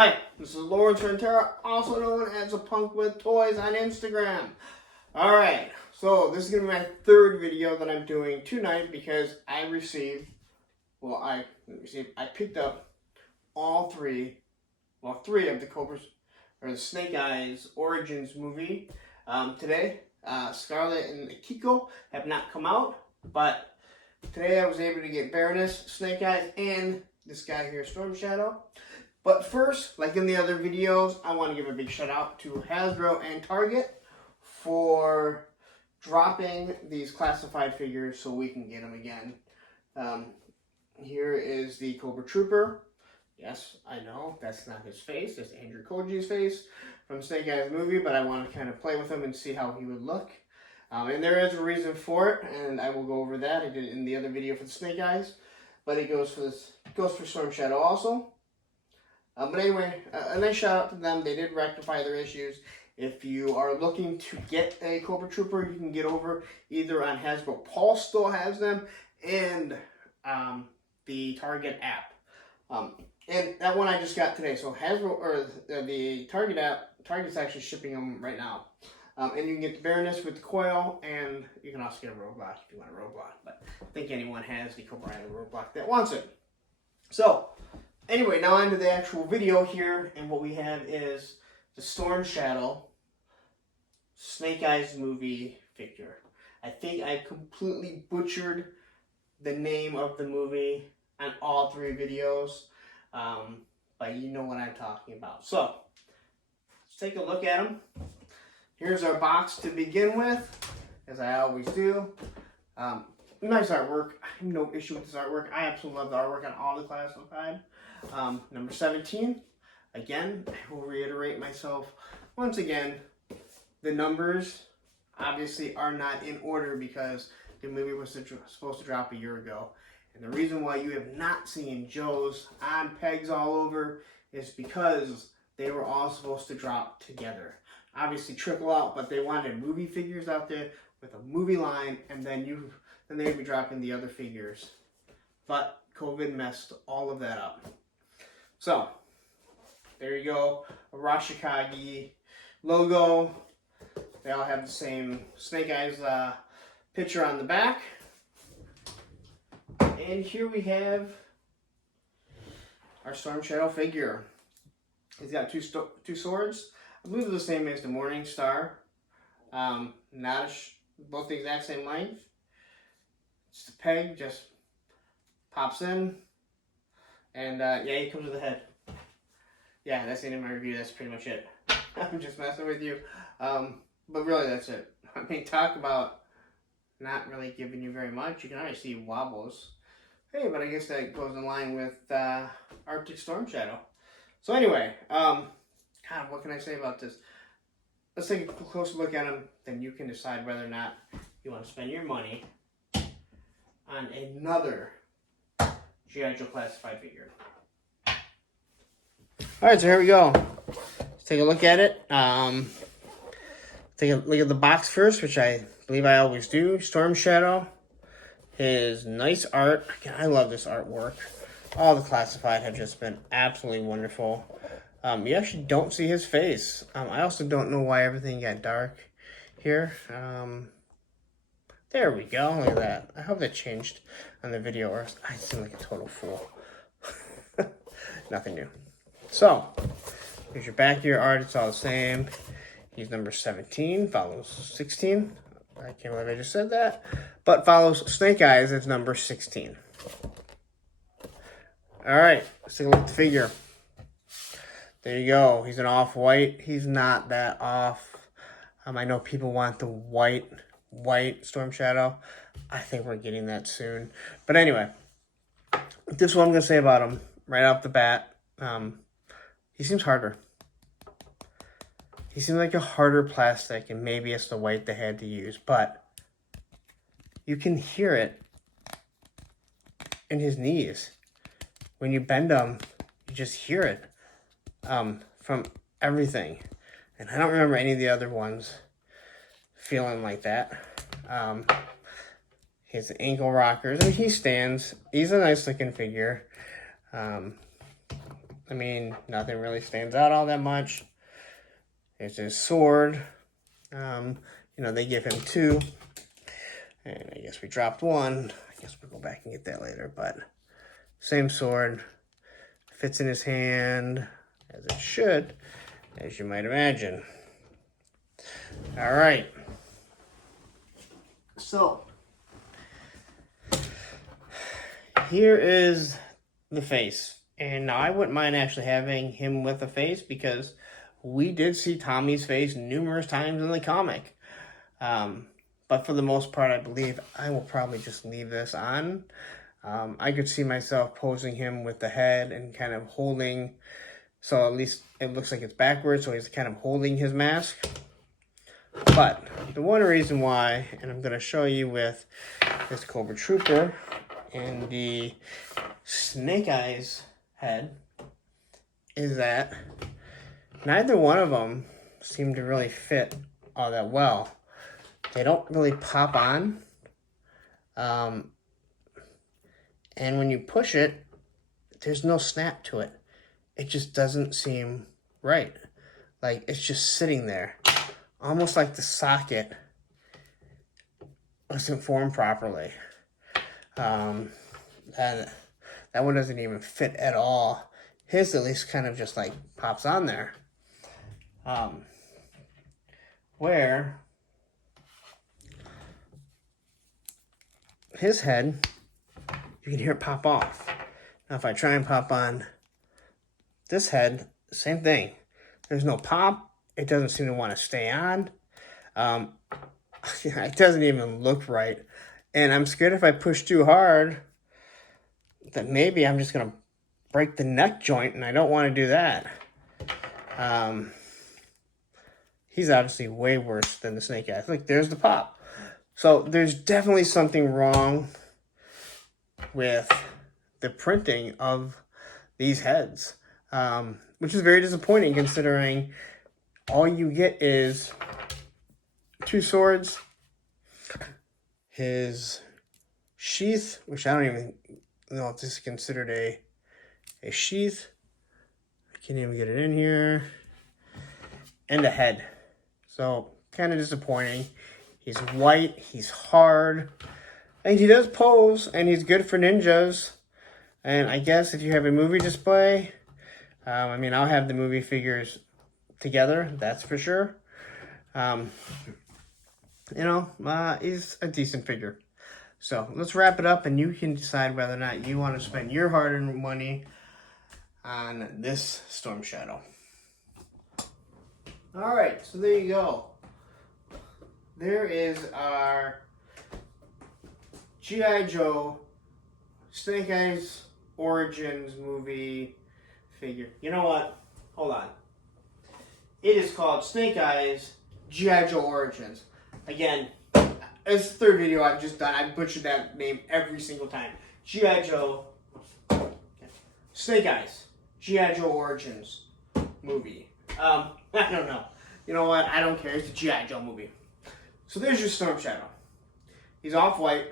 Hi, this is Lawrence Ventura, also known as a Punk with Toys on Instagram. Alright, so this is going to be my third video that I'm doing tonight because I picked up three of the the Snake Eyes Origins movie today. Scarlet and Kiko have not come out, but today I was able to get Baroness, Snake Eyes, and this guy here, Storm Shadow. But first, like in the other videos, I want to give a big shout out to Hasbro and Target for dropping these classified figures so we can get them again. Here is the Cobra Trooper. Yes, I know, that's not his face. That's Andrew Koji's face from Snake Eyes movie, but I want to kind of play with him and see how he would look. And there is a reason for it, and I will go over that. I did it in the other video for the Snake Eyes, but it goes for Storm Shadow also. But anyway, a nice shout out to them. They did rectify their issues. If you are looking to get a Cobra Trooper, you can get over either on Hasbro Pulse still has them, and the Target app. And that one I just got today. So Hasbro, or the Target app, Target's actually shipping them right now. And you can get the Baroness with the coil, and you can also get a roadblock if you want a roadblock. But I think anyone has the Cobra roadblock that wants it. So, anyway, now on to the actual video here, and what we have is the Storm Shadow Snake Eyes movie figure. I think I completely butchered the name of the movie on all three videos, but you know what I'm talking about. So, let's take a look at them. Here's our box to begin with, as I always do. Nice artwork. I have no issue with this artwork. I absolutely love the artwork on all the classified. Number 17. Again, I will reiterate myself once again. The numbers obviously are not in order because the movie was supposed to drop a year ago. And the reason why you have not seen Joe's on pegs all over is because they were all supposed to drop together. Obviously trickle out, but they wanted movie figures out there with a movie line, and then they'd be dropping the other figures. But COVID messed all of that up. So, there you go, a Rashikage logo. They all have the same Snake Eyes picture on the back. And here we have our Storm Shadow figure. He's got two swords. I believe they're the same as the Morning Star. Both the exact same length. It's the peg, just pops in. And yeah, he comes with a head. Yeah, that's the end of my review. That's pretty much it. I'm just messing with you. But really, that's it. I mean, talk about not really giving you very much. You can already see wobbles. Hey, but I guess that goes in line with Arctic Storm Shadow. So anyway, God, what can I say about this? Let's take a closer look at them. Then you can decide whether or not you want to spend your money on another G.I. Joe classified figure. Alright, so here we go. Let's take a look at it. Take a look at the box first, which I believe I always do. Storm Shadow. His nice art. Again, I love this artwork. All the classified have just been absolutely wonderful. You actually don't see his face. I also don't know why everything got dark here. There we go. Look at that. I hope that changed on the video, or I seem like a total fool. Nothing new. So, here's your back of your art. It's all the same. He's number 17, follows 16. I can't believe I just said that. But follows Snake Eyes as number 16. Alright, let's take a look at the figure. There you go. He's an off-white. He's not that off. I know people want the white Storm Shadow. I think we're getting that soon. But anyway, this is what I'm going to say about him right off the bat. He seems harder. He seems like a harder plastic, and maybe it's the white they had to use, but you can hear it in his knees. When you bend them, you just hear it from everything. And I don't remember any of the other ones feeling like that. His ankle rockers. I mean, he stands. He's a nice looking figure. I mean, nothing really stands out all that much. There's his sword. You know, they give him 2. And I guess we dropped 1. I guess we'll go back and get that later. But same sword. Fits in his hand, as it should, as you might imagine. All right. So, here is the face. And now I wouldn't mind actually having him with a face because we did see Tommy's face numerous times in the comic. But for the most part, I believe I will probably just leave this on. I could see myself posing him with the head and kind of holding, so at least it looks like it's backwards, so he's kind of holding his mask. But the one reason why, and I'm going to show you with this Cobra Trooper and the Snake Eyes head, is that neither one of them seem to really fit all that well. They don't really pop on. And when you push it, there's no snap to it. It just doesn't seem right. Like, it's just sitting there. Almost like the socket wasn't formed properly. And that one doesn't even fit at all. His at least kind of just like pops on there. Where his head, you can hear it pop off. Now if I try and pop on this head, same thing. There's no pop. It doesn't seem to want to stay on. It doesn't even look right. And I'm scared if I push too hard that maybe I'm just going to break the neck joint, and I don't want to do that. He's obviously way worse than the Snake Eyes. Look, there's the pop. So there's definitely something wrong with the printing of these heads, which is very disappointing considering all you get is 2 swords, his sheath, which I don't even know if this is considered a sheath. I can't even get it in here. And a head. So, kind of disappointing. He's white, he's hard, and he does pose, and he's good for ninjas. And I guess if you have a movie display, I mean, I'll have the movie figures together, that's for sure. He's a decent figure. So let's wrap it up, and you can decide whether or not you want to spend your hard-earned money on this Storm Shadow. All right, so there you go. There is our G.I. Joe Snake Eyes Origins movie figure. You know what? Hold on. It is called Snake Eyes G.I. Joe Origins. Again, it's the 3rd video I've just done. I butchered that name every single time. G.I. Joe Snake Eyes G.I. Joe Origins movie. I don't know. You know what? I don't care. It's a G.I. Joe movie. So there's your Storm Shadow. He's off-white.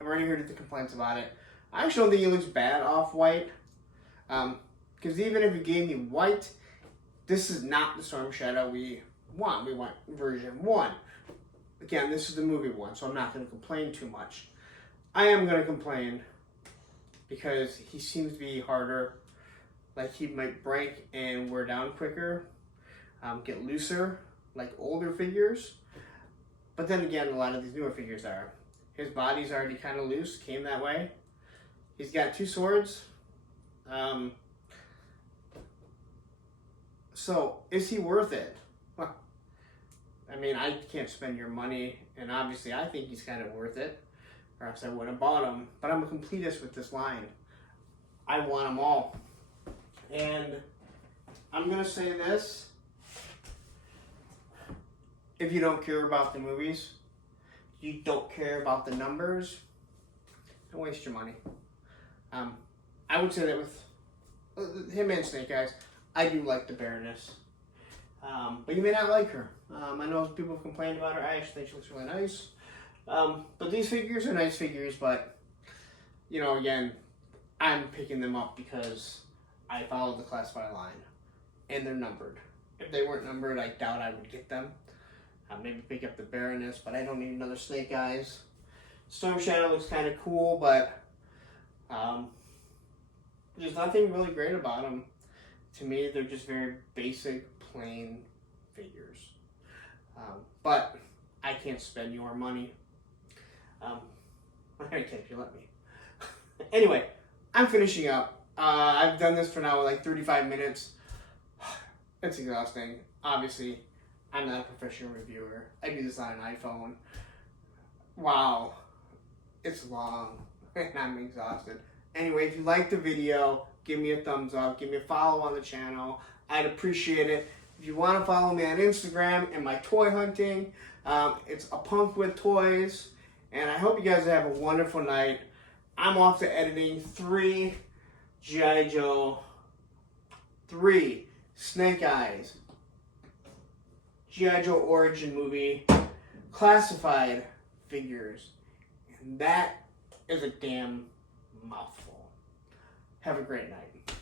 I've already heard the complaints about it. I actually don't think he looks bad off-white. Because even if you gave me white, this is not the Storm Shadow we want. We want version 1. Again, this is the movie one, so I'm not going to complain too much. I am going to complain because he seems to be harder. Like he might break and wear down quicker. Get looser, like older figures. But then again, a lot of these newer figures are. His body's already kind of loose, came that way. He's got 2 swords. So, is he worth it? Well, I mean, I can't spend your money, and obviously I think he's kind of worth it, or else I would have bought him. But I'm a completist with this line. I want them all. And I'm going to say this. If you don't care about the movies, you don't care about the numbers, don't waste your money. I would say that with him and Snake Eyes, I do like the Baroness. But you may not like her. I know people have complained about her. I actually think she looks really nice. But these figures are nice figures, but, again, I'm picking them up because I followed the classified line, and they're numbered. If they weren't numbered, I doubt I would get them. Maybe pick up the Baroness, but I don't need another Snake Eyes. Storm Shadow looks kind of cool, but there's nothing really great about them. To me, they're just very basic, plain figures. But I can't spend your money. I can't if you let me. Anyway, I'm finishing up. I've done this for now like 35 minutes. It's exhausting. Obviously, I'm not a professional reviewer. I do this on an iPhone. Wow. It's long and I'm exhausted. Anyway, if you liked the video, give me a thumbs up. Give me a follow on the channel. I'd appreciate it. If you want to follow me on Instagram and my toy hunting, it's a punk with toys. And I hope you guys have a wonderful night. I'm off to editing 3 G.I. Joe, 3 Snake Eyes, G.I. Joe origin movie, classified figures. And that is a damn mouthful. Have a great night.